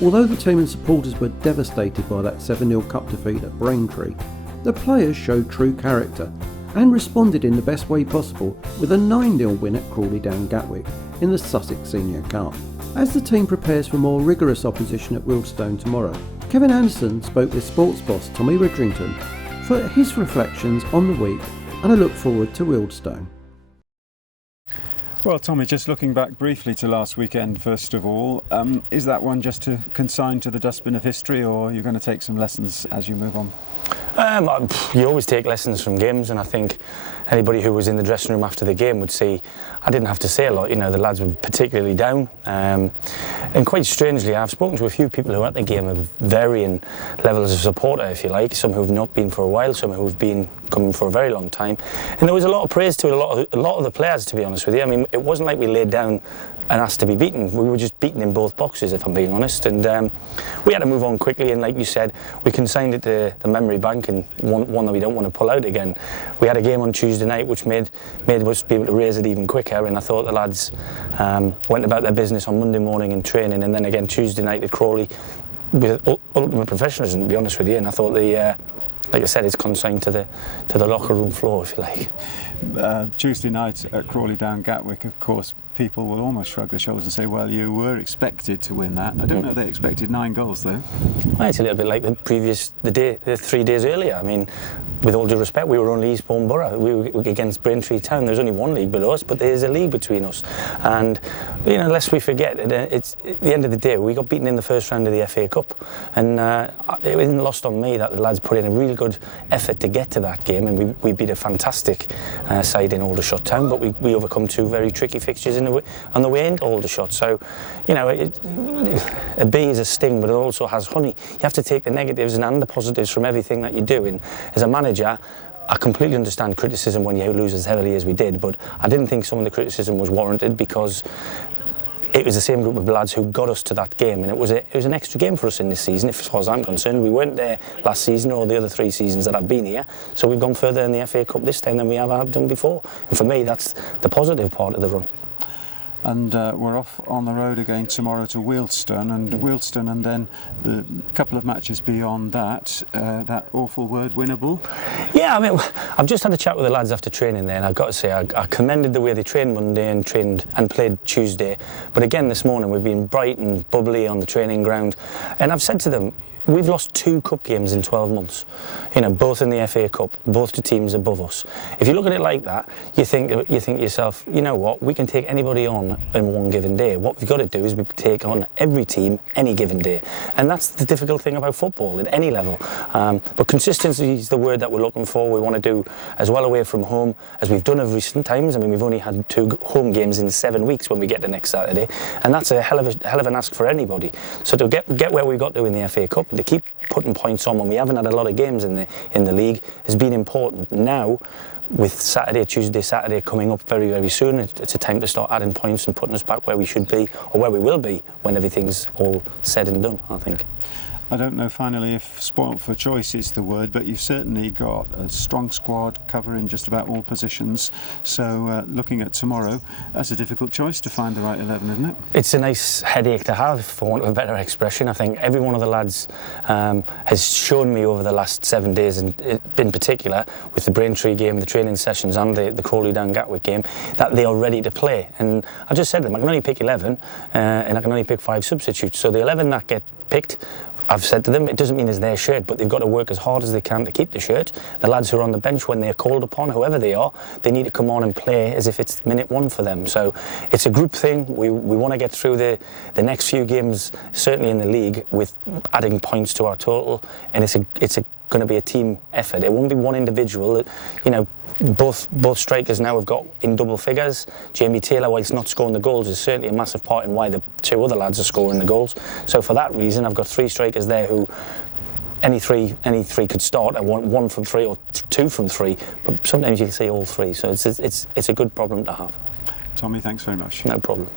Although the team and supporters were devastated by that 7-0 cup defeat at Braintree, the players showed true character and responded in the best way possible with a 9-0 win at Crawley Down Gatwick in the Sussex Senior Cup. As the team prepares for more rigorous opposition at Wealdstone tomorrow, Kevin Anderson spoke with sports boss Tommy Widdrington for his reflections on the week and a look forward to Wealdstone. Well, Tommy, just looking back briefly to last weekend, first of all, is that one just to consign to the dustbin of history, or are you going to take some lessons as you move on? You always take lessons from games, and I think anybody who was in the dressing room after the game would see I didn't have to say a lot. You know, the lads were particularly down, and quite strangely, I've spoken to a few people who are at the game of varying levels of supporter, if you like. Some who've not been for a while, some who've been coming for a very long time, and there was a lot of praise to a lot of the players, to be honest with you. I mean, it wasn't like we laid down and asked to be beaten. We were just beaten in both boxes, if I'm being honest, and we had to move on quickly, and like you said, we consigned it to the memory bank, and one that we don't want to pull out again. We had a game on Tuesday night which made us be able to raise it even quicker, and I thought the lads went about their business on Monday morning in training, and then again Tuesday night at Crawley with ultimate professionalism, to be honest with you, and I thought like I said, it's consigned to the locker room floor, if you like. Tuesday night at Crawley Down Gatwick, of course, people will almost shrug their shoulders and say, well, you were expected to win that. I don't know if they expected 9 goals, though. Well, it's a little bit like the 3 days earlier. I mean, with all due respect, we were only Eastbourne Borough. We were against Braintree Town. There's only one league below us, but there's a league between us. And, you know, lest we forget, it's at the end of the day, we got beaten in the first round of the FA Cup. And it wasn't lost on me that the lads put in a real good effort to get to that game, and we beat a fantastic side in Aldershot Town, but we overcome 2 very tricky fixtures on the way into Aldershot. So, you know, a bee is a sting, but it also has honey. You have to take the negatives and the positives from everything that you do. And as a manager, I completely understand criticism when you lose as heavily as we did, but I didn't think some of the criticism was warranted, because it was the same group of lads who got us to that game, and it was an extra game for us in this season, as far as I'm concerned. We weren't there last season or the other 3 seasons that I've been here, so we've gone further in the FA Cup this time than we have done before. And for me, that's the positive part of the run. And we're off on the road again tomorrow to Wealdstone, and then the couple of matches beyond that. That awful word, winnable. Yeah, I mean, I've just had a chat with the lads after training there, and I've got to say I commended the way they trained Monday and played Tuesday. But again this morning we've been bright and bubbly on the training ground, and I've said to them, we've lost 2 cup games in 12 months, you know, both in the FA Cup, both to teams above us. If you look at it like that, you think to yourself, you know what, we can take anybody on in one given day. What we've got to do is we take on every team any given day, and that's the difficult thing about football at any level. But consistency is the word that we're looking for. We want to do as well away from home as we've done of recent times. I mean, we've only had 2 home games in 7 weeks when we get to next Saturday, and that's a hell of an ask for anybody. So to get where we got to in the FA Cup, to keep putting points on when we haven't had a lot of games in the league has been important. Now, with Tuesday, Saturday coming up very, very soon, it's a time to start adding points and putting us back where we should be, or where we will be when everything's all said and done, I think. I don't know finally if spoilt for choice is the word, but you've certainly got a strong squad covering just about all positions. So looking at tomorrow, that's a difficult choice to find the right 11, isn't it? It's a nice headache to have, for want of a better expression. I think every one of the lads has shown me over the last 7 days, and in particular with the Braintree game, the training sessions and the Crawley Down Gatwick game, that they are ready to play. And I just said to them, I can only pick 11 and I can only pick 5 substitutes. So the 11 that get picked, I've said to them, it doesn't mean it's their shirt, but they've got to work as hard as they can to keep the shirt. The lads who are on the bench, when they're called upon, whoever they are, they need to come on and play as if it's minute 1 for them. So it's a group thing. We want to get through the next few games, certainly in the league, with adding points to our total, and it's going to be a team effort. It won't be one individual. You know, both strikers now have got in double figures. Jamie Taylor, whilst not scoring the goals, is certainly a massive part in why the 2 other lads are scoring the goals. So for that reason, I've got 3 strikers there who any three could start, and one from 3 or 2 from 3. But sometimes you'll see all 3. So it's a good problem to have. Tommy, thanks very much. No problem.